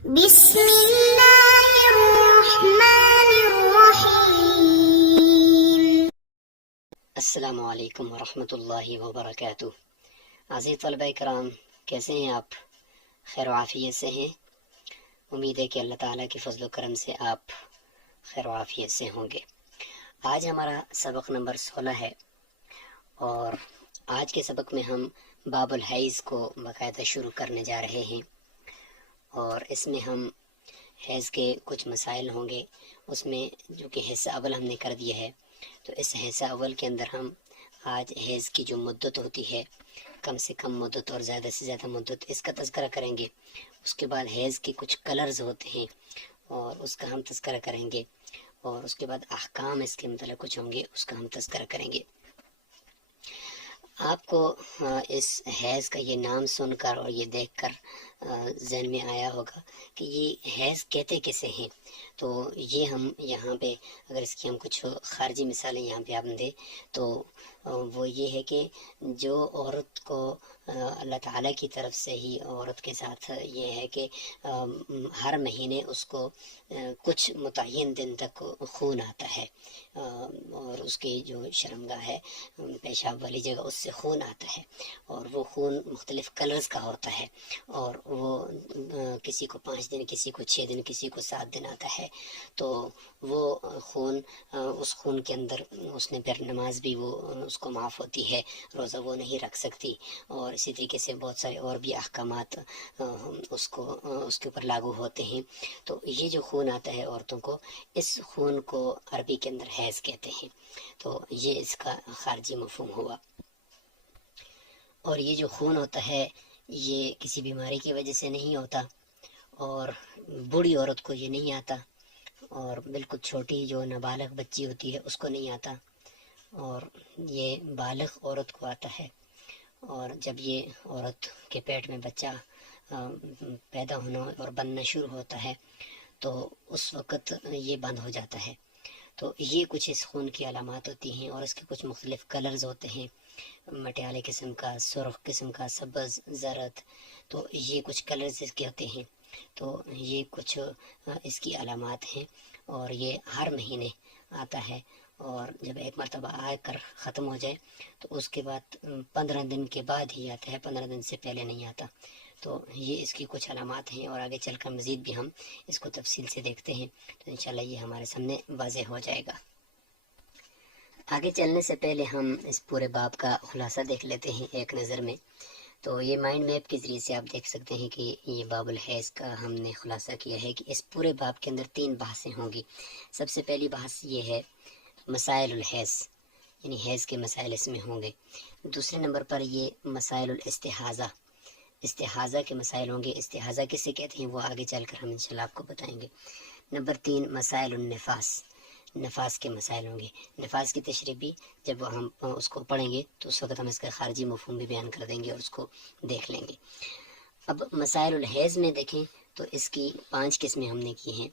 بسم اللہ الرحمن الرحیم۔ السلام علیکم ورحمۃ اللہ وبرکاتہ۔ عزیز طلبہ کرام، کیسے ہیں آپ؟ خیر و عافیت سے ہیں؟ امید ہے کہ اللہ تعالیٰ کے فضل و کرم سے آپ خیر و عافیت سے ہوں گے۔ آج ہمارا سبق نمبر 16 ہے، اور آج کے سبق میں ہم باب الحیض کو باقاعدہ شروع کرنے جا رہے ہیں، اور اس میں ہم حیض کے کچھ مسائل ہوں گے۔ اس میں جو کہ حصہ اول ہم نے کر دیا ہے، تو اس حصہ اول کے اندر ہم آج حیض کی جو مدت ہوتی ہے، کم سے کم مدت اور زیادہ سے زیادہ مدت، اس کا تذکرہ کریں گے۔ اس کے بعد حیض کے کچھ کلرز ہوتے ہیں اور اس کا ہم تذکرہ کریں گے، اور اس کے بعد احکام اس کے متعلق کچھ ہوں گے، اس کا ہم تذکرہ کریں گے۔ آپ کو اس حیض کا یہ نام سن کر اور یہ دیکھ کر ذہن میں آیا ہوگا کہ یہ حیض کہتے کسے ہیں۔ تو یہ ہم یہاں پہ اگر اس کی ہم کچھ خارجی مثالیں یہاں پہ آپ دیں تو وہ یہ ہے کہ جو عورت کو اللہ تعالیٰ کی طرف سے ہی عورت کے ساتھ یہ ہے کہ ہر مہینے اس کو کچھ متعین دن تک خون آتا ہے، اور اس کی جو شرمگاہ ہے، پیشاب والی جگہ، اس سے خون آتا ہے، اور وہ خون مختلف کلرز کا ہوتا ہے، اور وہ کسی کو 5 دن، کسی کو 6 دن، کسی کو 7 دن آتا ہے۔ تو وہ خون، اس خون کے اندر اس نے پھر نماز بھی وہ اس کو معاف ہوتی ہے، روزہ وہ نہیں رکھ سکتی، اور اسی طریقے سے بہت سارے اور بھی احکامات اس کے اوپر لاگو ہوتے ہیں۔ تو یہ جو خون آتا ہے عورتوں کو، اس خون کو عربی کے اندر حیض کہتے ہیں۔ تو یہ اس کا خارجی مفہوم ہوا۔ اور یہ جو خون ہوتا ہے یہ کسی بیماری کی وجہ سے نہیں ہوتا، اور بوڑھی عورت کو یہ نہیں آتا، اور بالکل چھوٹی جو نابالغ بچی ہوتی ہے اس کو نہیں آتا، اور یہ بالغ عورت کو آتا ہے۔ اور جب یہ عورت کے پیٹ میں بچہ پیدا ہونا اور بننا شروع ہوتا ہے تو اس وقت یہ بند ہو جاتا ہے۔ تو یہ کچھ اس خون کی علامات ہوتی ہیں، اور اس کے کچھ مختلف کلرز ہوتے ہیں، مٹیالے قسم کا، سرخ قسم کا، سبز، زرد۔ تو یہ کچھ کلرز اس کے ہوتے ہیں۔ تو یہ کچھ اس کی علامات ہیں، اور یہ ہر مہینے آتا ہے، اور جب ایک مرتبہ آ کر ختم ہو جائے تو اس کے بعد 15 دن کے بعد ہی آتا ہے، 15 دن سے پہلے نہیں آتا۔ تو یہ اس کی کچھ علامات ہیں، اور آگے چل کر مزید بھی ہم اس کو تفصیل سے دیکھتے ہیں، تو انشاءاللہ یہ ہمارے سامنے واضح ہو جائے گا۔ آگے چلنے سے پہلے ہم اس پورے باب کا خلاصہ دیکھ لیتے ہیں ایک نظر میں۔ تو یہ مائنڈ میپ کے ذریعے سے آپ دیکھ سکتے ہیں کہ یہ باب الحیض کا ہم نے خلاصہ کیا ہے کہ اس پورے باب کے اندر 3 بحثیں ہوں گی۔ سب سے پہلی بحث یہ ہے مسائل الحیض، یعنی حیض کے مسائل اس میں ہوں گے۔ دوسرے نمبر پر یہ مسائل الاستحاضہ، استحاضہ کے مسائل ہوں گے۔ استحاضہ کسے کہتے ہیں وہ آگے چل کر ہم انشاءاللہ آپ کو بتائیں گے۔ نمبر 3 مسائل النفاس، نفاس کے مسائل ہوں گے۔ نفاس کی تشریح بھی جب ہم اس کو پڑھیں گے تو اس وقت ہم اس کا خارجی مفہوم بھی بیان کر دیں گے اور اس کو دیکھ لیں گے۔ اب مسائل الحیض میں دیکھیں تو اس کی 5 قسمیں ہم نے کی ہیں۔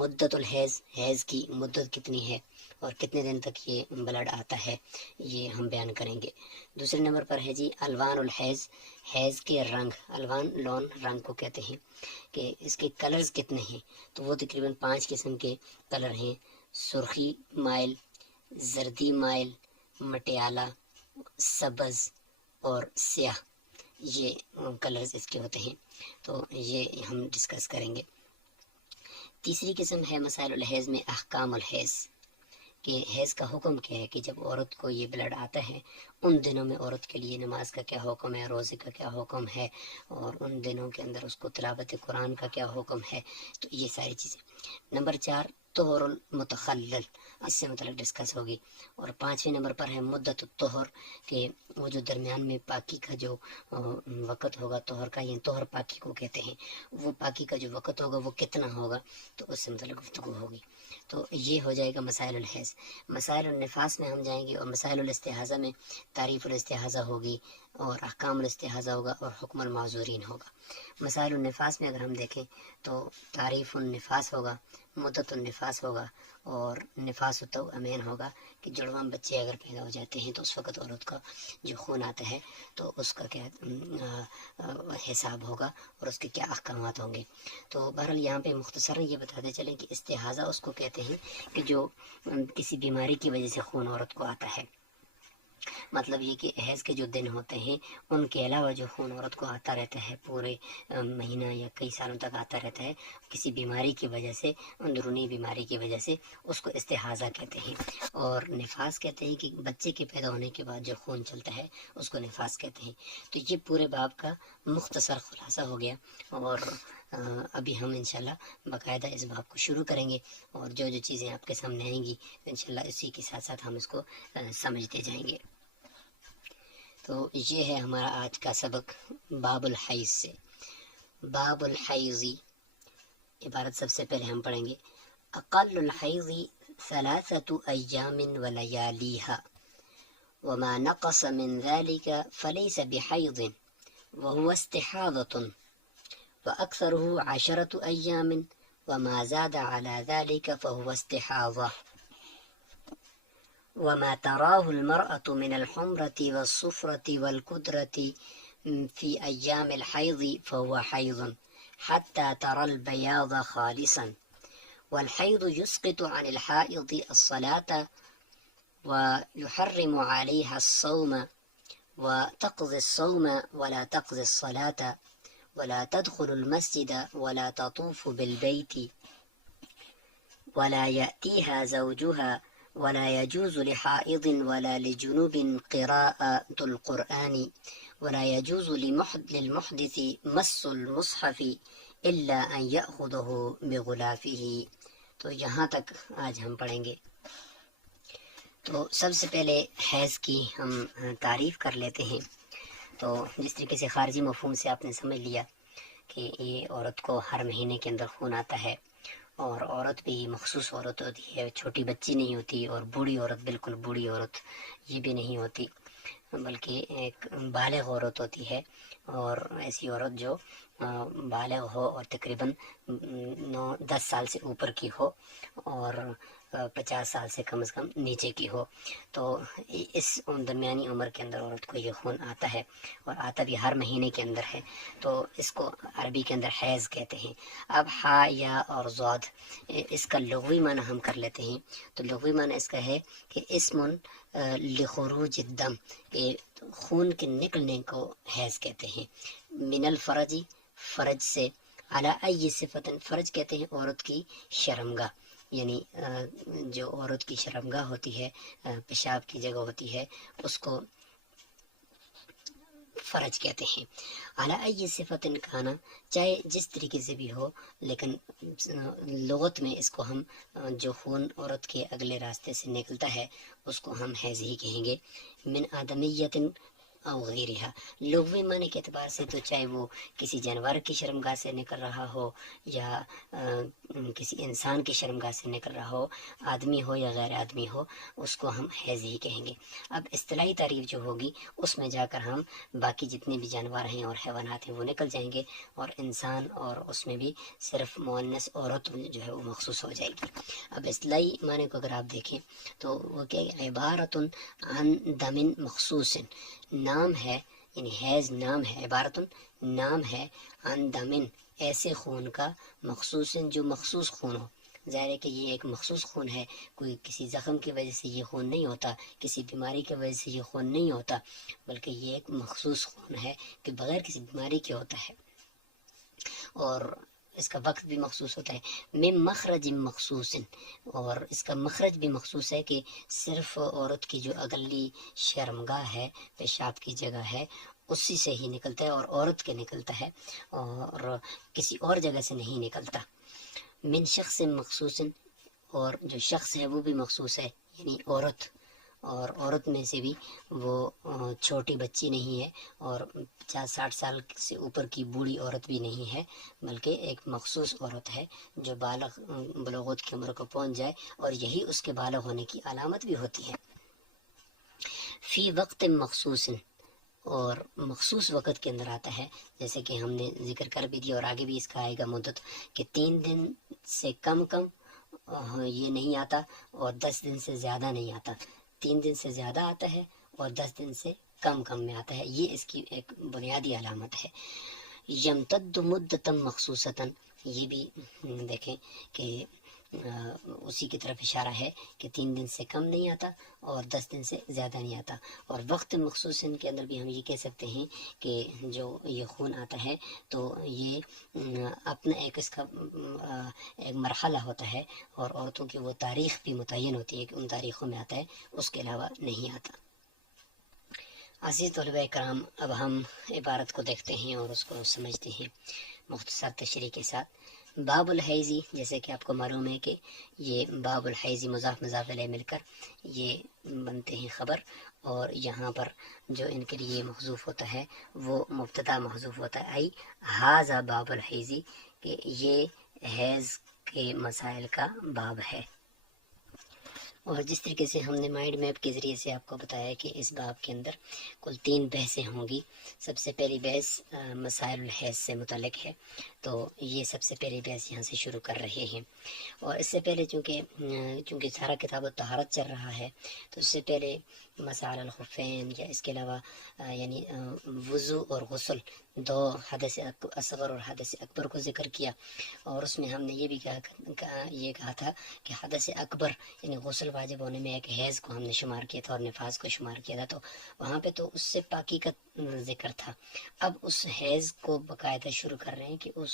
مدت الحیض، حیض کی مدت کتنی ہے اور کتنے دن تک یہ بلڈ آتا ہے، یہ ہم بیان کریں گے۔ دوسرے نمبر پر ہے جی الوان الحیض، حیض کے رنگ، الوان لون رنگ کو کہتے ہیں، کہ اس کے کلرز کتنے ہیں۔ تو وہ تقریباً 5 قسم کے کلر ہیں: سرخی مائل، زردی مائل، مٹیالہ، سبز اور سیاہ، یہ کلرز اس کے ہوتے ہیں۔ تو یہ ہم ڈسکس کریں گے۔ تیسری قسم ہے مسائل الحیض میں احکام الحیض، کہ حیض کا حکم کیا ہے، کہ جب عورت کو یہ بلڈ آتا ہے ان دنوں میں عورت کے لیے نماز کا کیا حکم ہے، روزے کا کیا حکم ہے، اور ان دنوں کے اندر اس کو تلاوت قرآن کا کیا حکم ہے۔ تو یہ ساری چیزیں۔ نمبر 4 طہر المتخلل، اس سے متعلق ڈسکس ہوگی۔ اور 5ویں نمبر پر ہے مدت الطہر، کہ وہ جو درمیان میں پاکی کا جو وقت ہوگا، طہر کا، یہ طہر پاکی کو کہتے ہیں، وہ پاکی کا جو وقت ہوگا وہ کتنا ہوگا، تو اس سے متعلق گفتگو ہوگی۔ تو یہ ہو جائے گا مسائل الحیض۔ مسائل النفاس میں ہم جائیں گے، اور مسائل الاستحاضہ میں تعریف الاستحاضہ ہوگی، اور احکام الاستحاضہ ہوگا اور حکم المعذورین ہوگا۔ مسائل النفاس میں اگر ہم دیکھیں تو تعریف النفاس ہوگا، مدت النفاس ہوگا، اور نفاس التوأمین ہوگا کہ جڑواں بچے اگر پیدا ہو جاتے ہیں تو اس وقت عورت کا جو خون آتا ہے تو اس کا کیا حساب ہوگا اور اس کے کیا احکامات ہوں گے۔ تو بہرحال یہاں پہ مختصراً یہ بتاتے چلیں کہ استحاضہ اس کو کہتے ہیں کہ جو کسی بیماری کی وجہ سے خون عورت کو آتا ہے، مطلب یہ کہ حیض کے جو دن ہوتے ہیں ان کے علاوہ جو خون عورت کو آتا رہتا ہے پورے مہینہ یا کئی سالوں تک آتا رہتا ہے کسی بیماری کی وجہ سے، اندرونی بیماری کی وجہ سے، اس کو استحاضہ کہتے ہیں۔ اور نفاس کہتے ہیں کہ بچے کے پیدا ہونے کے بعد جو خون چلتا ہے اس کو نفاس کہتے ہیں۔ تو یہ پورے باب کا مختصر خلاصہ ہو گیا، اور ابھی ہم انشاءاللہ باقاعدہ اس باب کو شروع کریں گے، اور جو جو چیزیں آپ کے سامنے آئیں گی انشاءاللہ اسی کے ساتھ ساتھ ہم اس کو سمجھتے جائیں گے۔ تو یہ ہے ہمارا آج کا سبق باب الحیض سے۔ باب الحیضی عبارت سب سے پہلے ہم پڑھیں گے، اقل الحیض ثلاثة ایام ولیالیہا وما نقص من ذلك فليس بحیض وهو استحاضة وأكثره 10 أيام وما زاد على ذلك فهو استحاضة وما تراه المرأة من الحمرة والصفرة والكدرة في أيام الحيض فهو حيض حتى ترى البياض خالصا، والحيض يسقط عن الحائض الصلاة ويحرم عليها الصوم، وتقضي الصوم ولا تقضي الصلاة، ولا تدخل المسجد ولا تطوف بالبيت، ولا يأتيها زوجها، ولا يجوز لحائض ولا لجنوب قراءة القرآن، ولا يجوز للمحدث مس المصحف إلا أن يأخذه بغلافه۔ تو یہاں تک آج ہم پڑھیں گے۔ تو سب سے پہلے حیض کی ہم تعریف کر لیتے ہیں۔ تو جس طریقے سے خارجی مفہوم سے آپ نے سمجھ لیا کہ یہ عورت کو ہر مہینے کے اندر خون آتا ہے، اور عورت بھی مخصوص عورت ہوتی ہے، چھوٹی بچی نہیں ہوتی، اور بوڑھی عورت، بالکل بوڑھی عورت یہ بھی نہیں ہوتی، بلکہ ایک بالغ عورت ہوتی ہے، اور ایسی عورت جو بالغ ہو اور تقریباً 9-10 سال سے اوپر کی ہو اور 50 سال سے کم از کم نیچے کی ہو۔ تو اس درمیانی عمر کے اندر عورت کو یہ خون آتا ہے، اور آتا بھی ہر مہینے کے اندر ہے، تو اس کو عربی کے اندر حیض کہتے ہیں۔ اب ہا یا اور ضاد اس کا لغوی معنی ہم کر لیتے ہیں۔ تو لغوی معنی اس کا ہے کہ اسم لخروج الدم، کہ خون کے نکلنے کو حیض کہتے ہیں، من الفرج، فرج سے، علی ای صفت، فرج کہتے ہیں عورت کی شرمگاہ، یعنی جو عورت کی شرمگاہ ہوتی ہے، پیشاب کی جگہ ہوتی ہے، اس کو فرج کہتے ہیں۔ علی ای صفت کھانا، چاہے جس طریقے سے بھی ہو، لیکن لغت میں اس کو ہم جو خون عورت کے اگلے راستے سے نکلتا ہے اس کو ہم حیض ہی کہیں گے۔ من آدمیت او غیرہا، لغوی معنی کے اعتبار سے تو چاہے وہ کسی جانور کی شرمگاہ سے نکل رہا ہو یا کسی انسان کی شرمگاہ سے نکل رہا ہو، آدمی ہو یا غیر آدمی ہو، اس کو ہم حیض ہی کہیں گے۔ اب اصطلاحی تعریف جو ہوگی اس میں جا کر ہم باقی جتنے بھی جانور ہیں اور حیوانات ہیں وہ نکل جائیں گے، اور انسان اور اس میں بھی صرف مؤنث عورت جو ہے وہ مخصوص ہو جائے گی۔ اب اصطلاحی معنی کو اگر آپ دیکھیں تو وہ کہ عبارت عن دم مخصوص، نام ہے، یعنی حیض نام ہے، عبارت نام ہے، عن دم ایسے خون کا، مخصوص جو مخصوص خون ہو۔ ظاہر ہے کہ یہ ایک مخصوص خون ہے، کوئی کسی زخم کی وجہ سے یہ خون نہیں ہوتا، کسی بیماری کی وجہ سے یہ خون نہیں ہوتا، بلکہ یہ ایک مخصوص خون ہے کہ بغیر کسی بیماری کے ہوتا ہے، اور اس کا وقت بھی مخصوص ہوتا ہے۔ من مخرج مخصوص، اور اس کا مخرج بھی مخصوص ہے کہ صرف عورت کی جو اگلی شرمگاہ ہے، پیشاب کی جگہ ہے، اسی سے ہی نکلتا ہے اور عورت کے نکلتا ہے، اور کسی اور جگہ سے نہیں نکلتا۔ من شخص مخصوص، اور جو شخص ہے وہ بھی مخصوص ہے، یعنی عورت، اور عورت میں سے بھی وہ چھوٹی بچی نہیں ہے اور 50-60 سال سے اوپر کی بوڑھی عورت بھی نہیں ہے، بلکہ ایک مخصوص عورت ہے جو بلوغت کی عمر کو پہنچ جائے، اور یہی اس کے بالغ ہونے کی علامت بھی ہوتی ہے۔ فی وقت مخصوص، اور مخصوص وقت کے اندر آتا ہے، جیسے کہ ہم نے ذکر کر بھی دیا اور آگے بھی اس کا آئے گا مدت، کہ 3 دن سے کم یہ نہیں آتا اور 10 دن سے زیادہ نہیں آتا، 3 دن سے زیادہ آتا ہے اور 10 دن سے کم میں آتا ہے. یہ اس کی ایک بنیادی علامت ہے. یمتد مدتاً مخصوصتاً، یہ بھی دیکھیں کہ اسی کی طرف اشارہ ہے کہ 3 دن سے کم نہیں آتا اور 10 دن سے زیادہ نہیں آتا. اور وقت مخصوص کے اندر بھی ہم یہ کہہ سکتے ہیں کہ جو یہ خون آتا ہے تو یہ اپنا ایک اس کا ایک مرحلہ ہوتا ہے، اور عورتوں کی وہ تاریخ بھی متعین ہوتی ہے کہ ان تاریخوں میں آتا ہے، اس کے علاوہ نہیں آتا. عزیز طلباء کرام، اب ہم عبارت کو دیکھتے ہیں اور اس کو سمجھتے ہیں مختصر تشریح کے ساتھ. باب الحیضی، جیسے کہ آپ کو معلوم ہے کہ یہ باب الحیضی مضاف الیہ مل کر یہ بنتے ہیں خبر، اور یہاں پر جو ان کے لیے محذوف ہوتا ہے وہ مبتدا محذوف ہوتا ہے، ای ھذا باب الحیضی، کہ یہ حیض کے مسائل کا باب ہے. اور جس طریقے سے ہم نے مائنڈ میپ کے ذریعے سے آپ کو بتایا کہ اس باب کے اندر کل 3 بحثیں ہوں گی. سب سے پہلی بحث مسائل الحیض سے متعلق ہے، تو یہ سب سے پہلی بحث یہاں سے شروع کر رہے ہیں. اور اس سے پہلے چونکہ سارا کتاب الطہارت چل رہا ہے، تو اس سے پہلے مسائل الخفین یا اس کے علاوہ یعنی وضو اور غسل، 2 حدث اصغر اور حدث اکبر کو ذکر کیا. اور اس میں ہم نے یہ بھی کہا تھا کہ حدث اکبر یعنی غسل واجب ہونے میں ایک حیض کو ہم نے شمار کیا تھا اور نفاس کو شمار کیا تھا، تو وہاں پہ تو اس سے پاکی کا ذکر تھا. اب اس حیض کو باقاعدہ شروع کر رہے ہیں کہ اس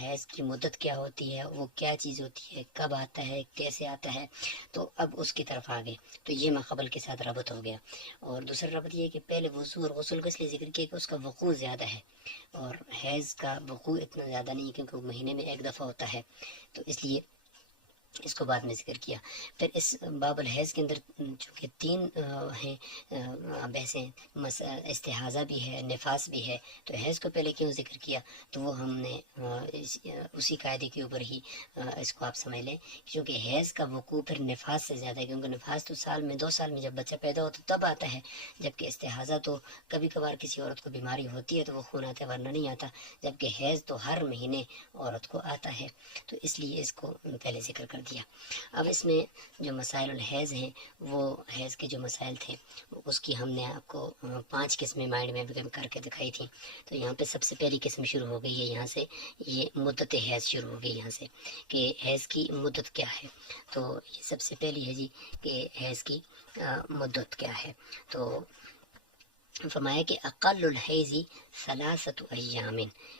حیض کی مدت کیا ہوتی ہے، وہ کیا چیز ہوتی ہے، کب آتا ہے، کیسے آتا ہے. تو اب اس کی طرف آگے تو یہ ماقبل کے ساتھ ربط ہو گیا. اور دوسرا ربط یہ کہ پہلے وضو اور غسل کو اس لیے ذکر کیا کہ اس کا وقوع زیادہ ہے، اور حیض کا وقوع اتنا زیادہ نہیں ہے کیونکہ وہ مہینے میں 1 دفعہ ہوتا ہے، تو اس لیے اس کو بعد میں ذکر کیا. پھر اس باب الحیض کے اندر چونکہ 3 ہیں بحثیں، استحاضہ بھی ہے، نفاس بھی ہے، تو حیض کو پہلے کیوں ذکر کیا؟ تو وہ ہم نے اسی قاعدے کے اوپر ہی اس کو آپ سمجھ لیں، کیونکہ حیض کا وقوع پھر نفاس سے زیادہ ہے، کیونکہ نفاس تو سال میں 2 سال میں جب بچہ پیدا ہوتا تب آتا ہے، جبکہ استحاضہ تو کبھی کبھار کسی عورت کو بیماری ہوتی ہے تو وہ خون آتا ہے، ورنہ نہیں آتا، جبکہ حیض تو ہر مہینے عورت کو آتا ہے. تو اس لیے اس کو پہلے ذکر کر دیا. اب اس میں جو مسائل الحیض ہیں، وہ حیض کے جو مسائل تھے اس کی ہم نے آپ کو 5 قسمیں مائنڈ میں کر کے دکھائی تھی. تو یہاں پہ سب سے پہلی قسم شروع ہو گئی ہے، یہاں سے یہ مدت حیض شروع ہو گئی یہاں سے کہ حیض کی مدت کیا ہے. تو یہ سب سے پہلی ہے جی کہ حیض کی مدت کیا ہے. تو فرمایا کہ اقل الحیض 3 ایام،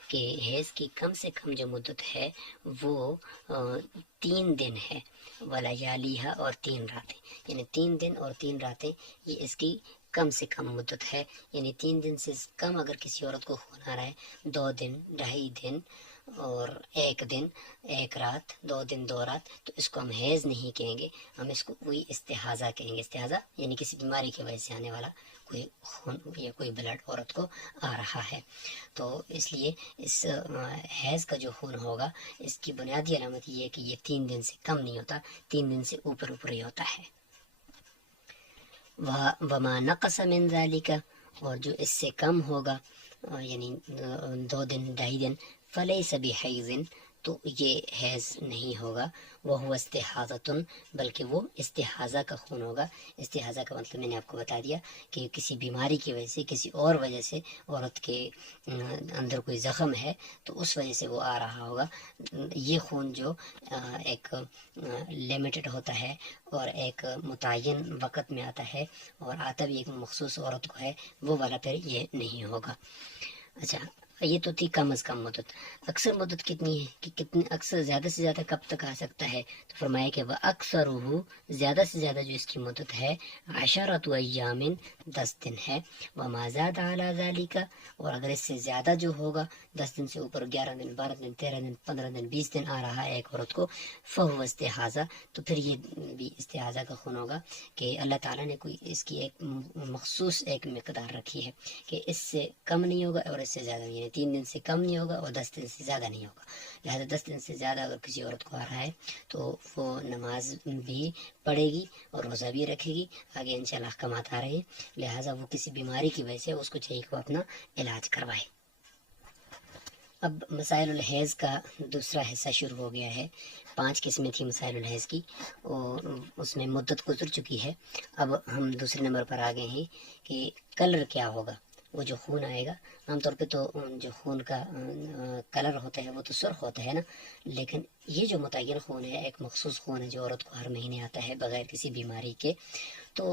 کہ حیض کی کم سے کم جو مدت ہے وہ 3 دن ہے، ولیالیہا، اور 3 راتیں، یعنی 3 دن اور 3 راتیں یہ اس کی کم سے کم مدت ہے. یعنی 3 دن سے کم اگر کسی عورت کو خون آ رہا ہے، 2 دن، 2.5 دن اور 1 دن 1 رات، 2 دن 2 رات، تو اس کو ہم حیض نہیں کہیں گے، ہم اس کو کوئی استحاضہ کہیں گے. استحاضہ یعنی کسی بیماری کی وجہ سے آنے والا کوئی خون یا کوئی بلڈ عورت کو آ رہا ہے. تو اس لیے اس حیض کا جو خون ہوگا اس کی بنیادی علامت یہ ہے کہ یہ 3 دن سے کم نہیں ہوتا، 3 دن سے اوپر ہی ہوتا ہے. وما نقص من ذلك، اور جو اس سے کم ہوگا یعنی 2 دن 2.5 دن، فلیس بحیض، تو یہ حیض نہیں ہوگا. وہ استحاضۃ، بلکہ وہ استحاضہ کا خون ہوگا. استحاضہ کا مطلب میں نے آپ کو بتا دیا کہ کسی بیماری کی وجہ سے، کسی اور وجہ سے عورت کے اندر کوئی زخم ہے تو اس وجہ سے وہ آ رہا ہوگا. یہ خون جو ایک لمیٹڈ ہوتا ہے اور ایک متعین وقت میں آتا ہے اور آتا بھی ایک مخصوص عورت کو ہے، وہ والا پھر یہ نہیں ہوگا. اچھا، یہ تو تھی کم از کم مدت. اکثر مدت کتنی ہے کہ کتنی اکثر زیادہ سے زیادہ کب تک آ سکتا ہے؟ تو فرمایا کہ وہ اکثر زیادہ سے زیادہ جو اس کی مدت ہے 10 ایام، 10 دن ہے. وما زاد علی ذالک، اور اگر اس سے زیادہ جو ہوگا 10 دن سے اوپر، 11 دن 12 دن 13 دن 15 دن 20 دن آ رہا ہے ایک عورت کو، فہو استحاضہ، تو پھر یہ بھی استحاضہ کا خون ہوگا کہ اللہ تعالیٰ نے کوئی اس کی ایک مخصوص ایک مقدار رکھی ہے کہ اس سے کم نہیں ہوگا اور اس سے زیادہ نہیں. یعنی یعنی 3 دن سے کم نہیں ہوگا اور 10 دن سے زیادہ نہیں ہوگا. لہٰذا 10 دن سے زیادہ اگر کسی عورت کو آ رہا ہے تو وہ نماز بھی پڑھے گی اور روزہ بھی رکھے گی. آگے انشاءاللہ احکامات آ رہے ہیں. لہٰذا وہ کسی بیماری کی وجہ سے اس کو چاہیے کہ وہ اپنا علاج کروائے. اب مسائل الحیض کا دوسرا حصہ شروع ہو گیا ہے. 5 قسمیں تھی مسائل الحیض کی اور اس میں مدت گزر چکی ہے. اب ہم دوسرے نمبر پر آ گئے ہیں کہ کلر کیا ہوگا. وہ جو خون آئے گا، عام طور پہ تو جو خون کا کلر ہوتا ہے وہ تو سرخ ہوتا ہے نا، لیکن یہ جو متعین خون ہے ایک مخصوص خون ہے جو عورت کو ہر مہینے آتا ہے بغیر کسی بیماری کے. تو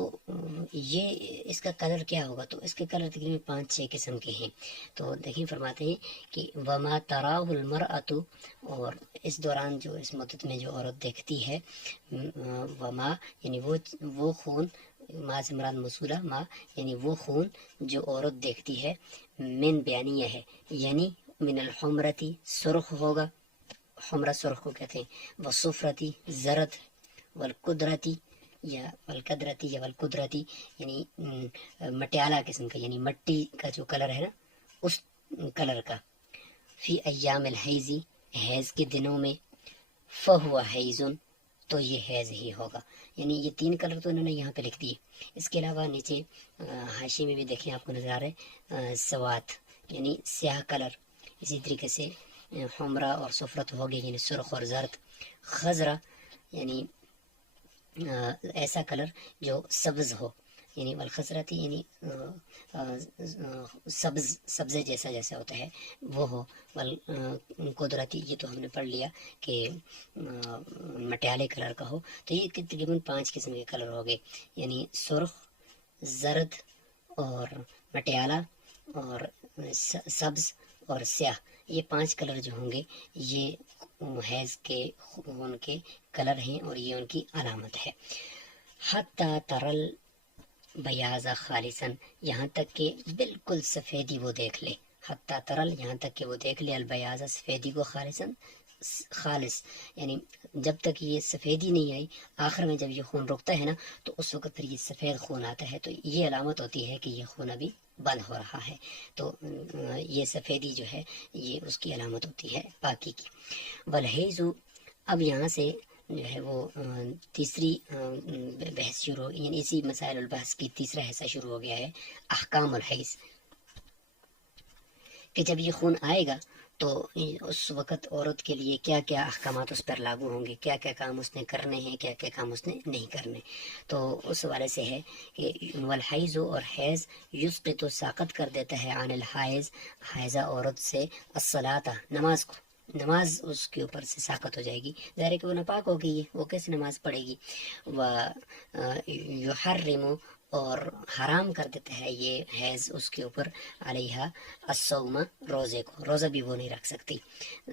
یہ اس کا کلر کیا ہوگا؟ تو اس کے کلر تقریباً 5-6 قسم کے ہیں. تو دیکھیں فرماتے ہیں کہ وما تراہ المرأۃ، اور اس دوران جو اس مدت میں جو عورت دیکھتی ہے، وما یعنی وہ خون، ما سے مراد موصولہ، ما یعنی وہ خون جو عورت دیکھتی ہے، من بیانیہ ہے یعنی من الحمرتی سرخ ہوگا. حمرہ سرخ کو کہتے ہیں. والصفرتی زرد، والقدرتی یا والقدرتی یعنی مٹیالہ قسم کا، یعنی مٹی کا جو کلر ہے نا اس کلر کا. فی ایام الحیض، حیض کے دنوں میں. فہو حیضن، تو یہ حیض ہی ہوگا. یعنی یہ 3 کلر تو انہوں نے یہاں پہ لکھ دیے. اس کے علاوہ نیچے حاشیے میں بھی دیکھیں آپ کو نظر آ رہا ہے سوات یعنی سیاہ کلر. اسی طریقے سے حمرہ اور صفرت ہوگی یعنی سرخ اور زرد. خضرہ یعنی ایسا کلر جو سبز ہو، یعنی والخضرتی یعنی سبزے جیسا ہوتا ہے وہ ہو. والقدرتی یہ تو ہم نے پڑھ لیا کہ مٹیالے کلر کا ہو. تو یہ تقریباً 5 قسم کے کلر ہو گئے، یعنی سرخ، زرد اور مٹیالہ اور سبز اور سیاہ. یہ 5 کلر جو ہوں گے یہ حیض کے خون کے کلر ہیں اور یہ ان کی علامت ہے. حتی ترل بیاض خالصاً، یہاں تک کہ بالکل سفیدی وہ دیکھ لے. حتی ترل، یہاں تک کہ وہ دیکھ لے البیاض سفیدی کو، خالصاً خالص یعنی جب تک یہ سفیدی نہیں آئی، آخر میں جب یہ خون رکتا ہے نا تو اس وقت پھر یہ سفید خون آتا ہے. تو یہ علامت ہوتی ہے کہ یہ خون ابھی بند ہو رہا ہے. تو یہ سفیدی جو ہے یہ اس کی علامت ہوتی ہے پاکی کی. والحیض، اب یہاں سے جو ہے وہ تیسری بحث شروع، یعنی اسی مسائل البحث کی تیسرا حصہ شروع ہو گیا ہے. احکام الحیض، کہ جب یہ خون آئے گا تو اس وقت عورت کے لیے کیا کیا احکامات اس پر لاگو ہوں گے، کیا کیا کام اس نے کرنے ہیں، کیا کیا کام اس نے نہیں کرنے. تو اس حوالے سے ہے کہ والحیض، اور حیض، یسقط، ساقط کر دیتا ہے، عن الحائض، حائضہ عورت سے، الصلاۃ، نماز کو. نماز اس کے اوپر سے ساقط ہو جائے گی. ظاہر ہے کہ وہ ناپاک ہو گئی ہے، وہ کیسے نماز پڑھے گی. یحرم، اور حرام کر دیتا ہے یہ حیض اس کے اوپر، علیہ الصوم، روزے کو، روزہ بھی وہ نہیں رکھ سکتی.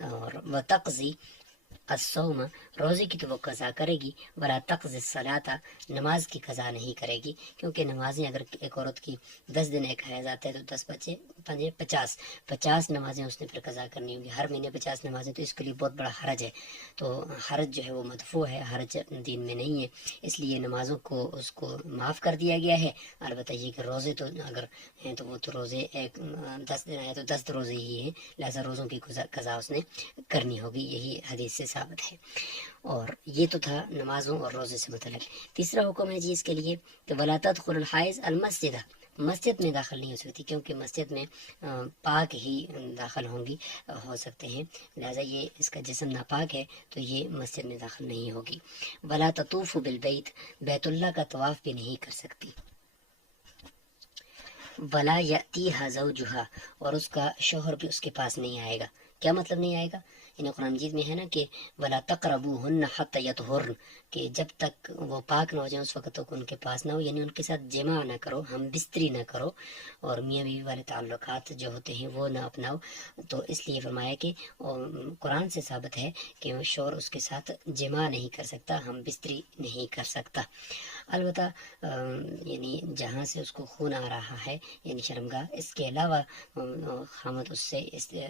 اور وتقضی الصوم، روزے کی تو وہ قضا کرے گی، ولا تقضی الصلاۃ، نماز کی قضا نہیں کرے گی. کیونکہ نمازیں اگر ایک عورت کی 10 دن ایک حیض آتا ہے تو 10 بچے 50 نمازیں اس نے پھر قضا کرنی ہوگی. ہر مہینے 50 نمازیں، تو اس کے لیے بہت بڑا حرج ہے. تو حرج جو ہے وہ مدفوع ہے، حرج دین میں نہیں ہے، اس لیے نمازوں کو اس کو معاف کر دیا گیا ہے. البتہ یہ کہ روزے تو اگر ہیں تو وہ تو روزے 10 دن آئے تو 10 روزے ہی ہیں، لہذا روزوں کی قضا اس نے کرنی ہوگی. یہی حدیث سے ثابت ہے. اور یہ تو تھا نمازوں اور روزے سے متعلق. تیسرا حکم ہے جی اس کے لیے کہ ولا تدخل الحائض المسجد، مسجد میں داخل نہیں ہو سکتی، کیونکہ مسجد میں پاک ہی داخل ہو سکتے ہیں. لہذا یہ اس کا جسم ناپاک ہے تو یہ مسجد میں داخل نہیں ہوگی. ولا تطوف بالبیت، بیت اللہ کا طواف بھی نہیں کر سکتی. ولا یأتیہا زوجہا، اور اس کا شوہر بھی اس کے پاس نہیں آئے گا. کیا مطلب نہیں آئے گا؟ یعنی قرآن مجید میں ہے نا کہ ولا تقربوہن حتی یطہرن، کہ جب تک وہ پاک نہ ہو جائیں اس وقت تک ان کے پاس نہ ہو، یعنی ان کے ساتھ جمع نہ کرو، ہم بستری نہ کرو، اور میاں بیوی والے تعلقات جو ہوتے ہیں وہ نہ اپناؤ. تو اس لیے فرمایا کہ قرآن سے ثابت ہے کہ شوہر اس کے ساتھ جمع نہیں کر سکتا، ہم بستری نہیں کر سکتا. البتہ یعنی جہاں سے اس کو خون آ رہا ہے یعنی شرمگاہ، اس کے علاوہ خامد اس سے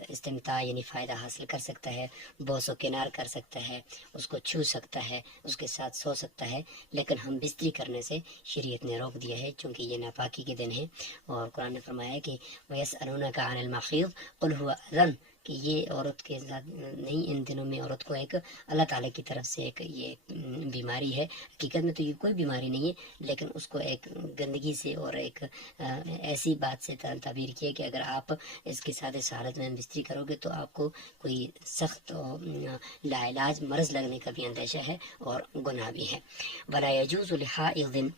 استمتاع یعنی فائدہ حاصل کر سکتا ہے، بوس و کنار کر سکتا ہے، اس کو چھو سکتا ہے، اس کے ساتھ سو سکتا ہے، لیکن ہم بستری کرنے سے شریعت نے روک دیا ہے چونکہ یہ ناپاکی کے دن ہے۔ اور قرآن نے فرمایا ہے کہ وَيَسْأَلُونَكَ عَنِ الْمَحِيضِ قُلْ هُوَ أَذًى، کہ یہ عورت کے ساتھ نہیں، ان دنوں میں عورت کو ایک اللہ تعالیٰ کی طرف سے ایک یہ بیماری ہے، حقیقت میں تو یہ کوئی بیماری نہیں ہے، لیکن اس کو ایک گندگی سے اور ایک ایسی بات سے تعبیر کیا کہ اگر آپ اس کے ساتھ اس حالت میں بستری کرو گے تو آپ کو کوئی سخت لا علاج مرض لگنے کا بھی اندیشہ ہے اور گناہ بھی ہے۔ وَلَا يَجُوزُ لِحَائِضٍ،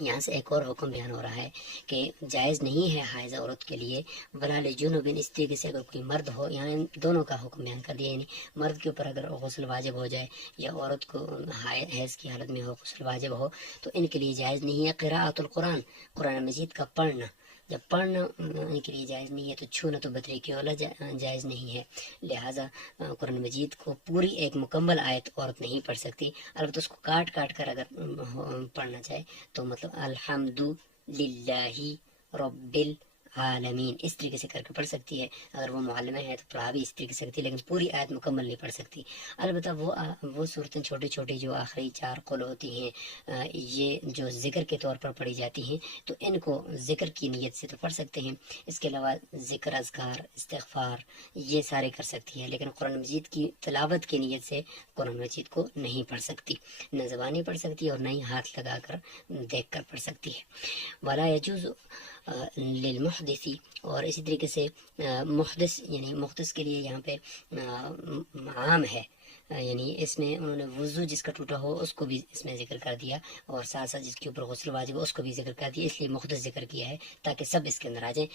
یہاں سے ایک اور حکم بیان ہو رہا ہے کہ جائز نہیں ہے حائض عورت کے لیے، ولا لجنوب، اس طریقے سے اگر کوئی مرد ہو، یہاں ان دونوں کا حکم بیان کر دیا، یعنی مرد کے اوپر اگر غسل واجب ہو جائے یا عورت کو حیض کی حالت میں ہو غسل واجب ہو تو ان کے لیے جائز نہیں ہے قراءۃ القرآن، قرآن مجید کا پڑھنا۔ جب پڑھنا ان کے لیے جائز نہیں ہے تو چھونا تو بطری کی اولا جائز نہیں ہے، لہٰذا قرآن مجید کو پوری ایک مکمل آیت عورت نہیں پڑھ سکتی، البتہ اس کو کاٹ کاٹ کر اگر پڑھنا چاہے تو مطلب الحمد للہ رب العالمین اس طریقے سے کر کے پڑھ سکتی ہے۔ اگر وہ معلمہ ہے تو پڑھا بھی اس طریقے سے سکتی ہے، لیکن پوری آیت مکمل نہیں پڑھ سکتی۔ البتہ وہ صورتیں چھوٹی چھوٹی جو آخری 4 قل ہوتی ہیں، یہ جو ذکر کے طور پر پڑھی جاتی ہیں تو ان کو ذکر کی نیت سے تو پڑھ سکتے ہیں، اس کے علاوہ ذکر، اذکار، استغفار یہ سارے کر سکتی ہے، لیکن قرآن مجید کی تلاوت کی نیت سے قرآن مجید کو نہیں پڑھ سکتی، نہ زبانی پڑھ سکتی اور نہ ہی ہاتھ لگا کر دیکھ کر پڑھ سکتی ہے۔ ولا يجوز للمحدث، اور اسی طریقے سے محدث یعنی محدث کے لیے یہاں پہ عام ہے، یعنی اس میں انہوں نے وضو جس کا ٹوٹا ہو اس کو بھی اس میں ذکر کر دیا، اور ساتھ ساتھ جس کے اوپر غسل واجب ہو اس کو بھی ذکر کر دیا، اس لیے محدث ذکر کیا ہے تاکہ سب اس کے اندر آ جائیں۔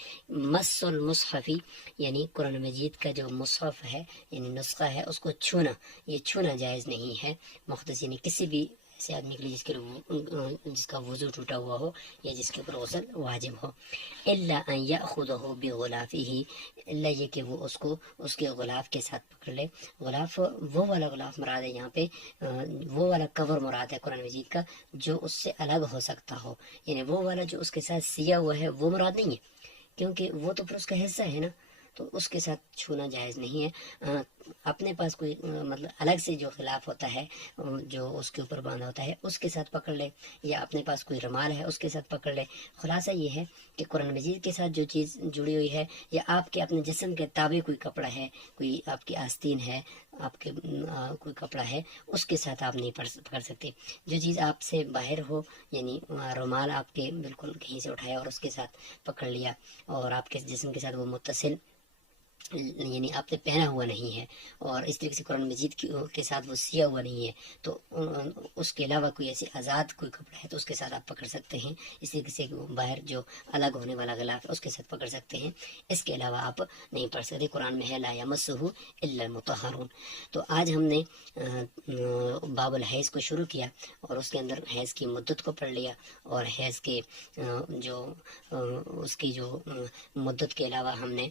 مس المصحف، یعنی قرآن مجید کا جو مصحف ہے یعنی نسخہ ہے اس کو چھونا، یہ چھونا جائز نہیں ہے۔ محدث یعنی کسی بھی ایسے آدمی کے لیے جس کا وضو ٹوٹا ہوا ہو یا جس کے اوپر غسل واجب ہو، الا ان یاخذہ بغلافہ، الا یہ کہ وہ اس کو اس کے غلاف کے ساتھ پکڑ لے۔ غلاف وہ والا غلاف مراد ہے، یہاں پہ وہ والا کور مراد ہے قرآن مجید کا جو اس سے الگ ہو سکتا ہو، یعنی وہ والا جو اس کے ساتھ سیا ہوا ہے وہ مراد نہیں ہے، کیونکہ وہ تو پھر اس کا حصہ ہے نا، تو اس کے ساتھ چھونا جائز نہیں ہے۔ اپنے پاس کوئی مطلب الگ سے جو خلاف ہوتا ہے جو اس کے اوپر باندھا ہوتا ہے اس کے ساتھ پکڑ لے، یا اپنے پاس کوئی رومال ہے اس کے ساتھ پکڑ لے۔ خلاصہ یہ ہے کہ قرآن مجید کے ساتھ جو چیز جڑی ہوئی ہے یا آپ کے اپنے جسم کے تابع کوئی کپڑا ہے، کوئی آپ کی آستین ہے، آپ کے کوئی کپڑا ہے، اس کے ساتھ آپ نہیں پکڑ سکتے۔ جو چیز آپ سے باہر ہو، یعنی رومال آپ کے بالکل کہیں سے اٹھایا اور اس کے ساتھ پکڑ لیا اور آپ کے جسم کے ساتھ وہ متصل یعنی آپ نے پہنا ہوا نہیں ہے، اور اس طریقے سے قرآن مجید کے ساتھ وہ سیا ہوا نہیں ہے، تو اس کے علاوہ کوئی ایسی آزاد کوئی کپڑا ہے تو اس کے ساتھ آپ پکڑ سکتے ہیں۔ اس طریقے سے باہر جو الگ ہونے والا غلاف ہے اس کے ساتھ پکڑ سکتے ہیں، اس کے علاوہ آپ نہیں پڑھ سکتے۔ قرآن میں ہے لا یمسہ الا المطہرون۔ تو آج ہم نے باب الحیض کو شروع کیا اور اس کے اندر حیض کی مدت کو پڑھ لیا، اور حیض کے جو اس کی جو مدت کے علاوہ ہم نے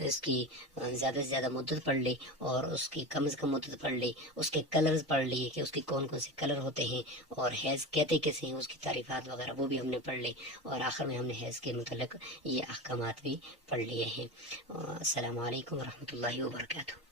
اس کی زیادہ سے زیادہ مدت پڑھ لی اور اس کی کم سے کم مدت پڑھ لی، اس کے کلرز پڑھ لیے کہ اس کے کون کون سے کلر ہوتے ہیں اور حیض کہتے کیسے ہیں، اس کی تعریفات وغیرہ وہ بھی ہم نے پڑھ لی، اور آخر میں ہم نے حیض کے متعلق یہ احکامات بھی پڑھ لیے ہیں۔ السلام علیکم ورحمۃ اللہ وبرکاتہ۔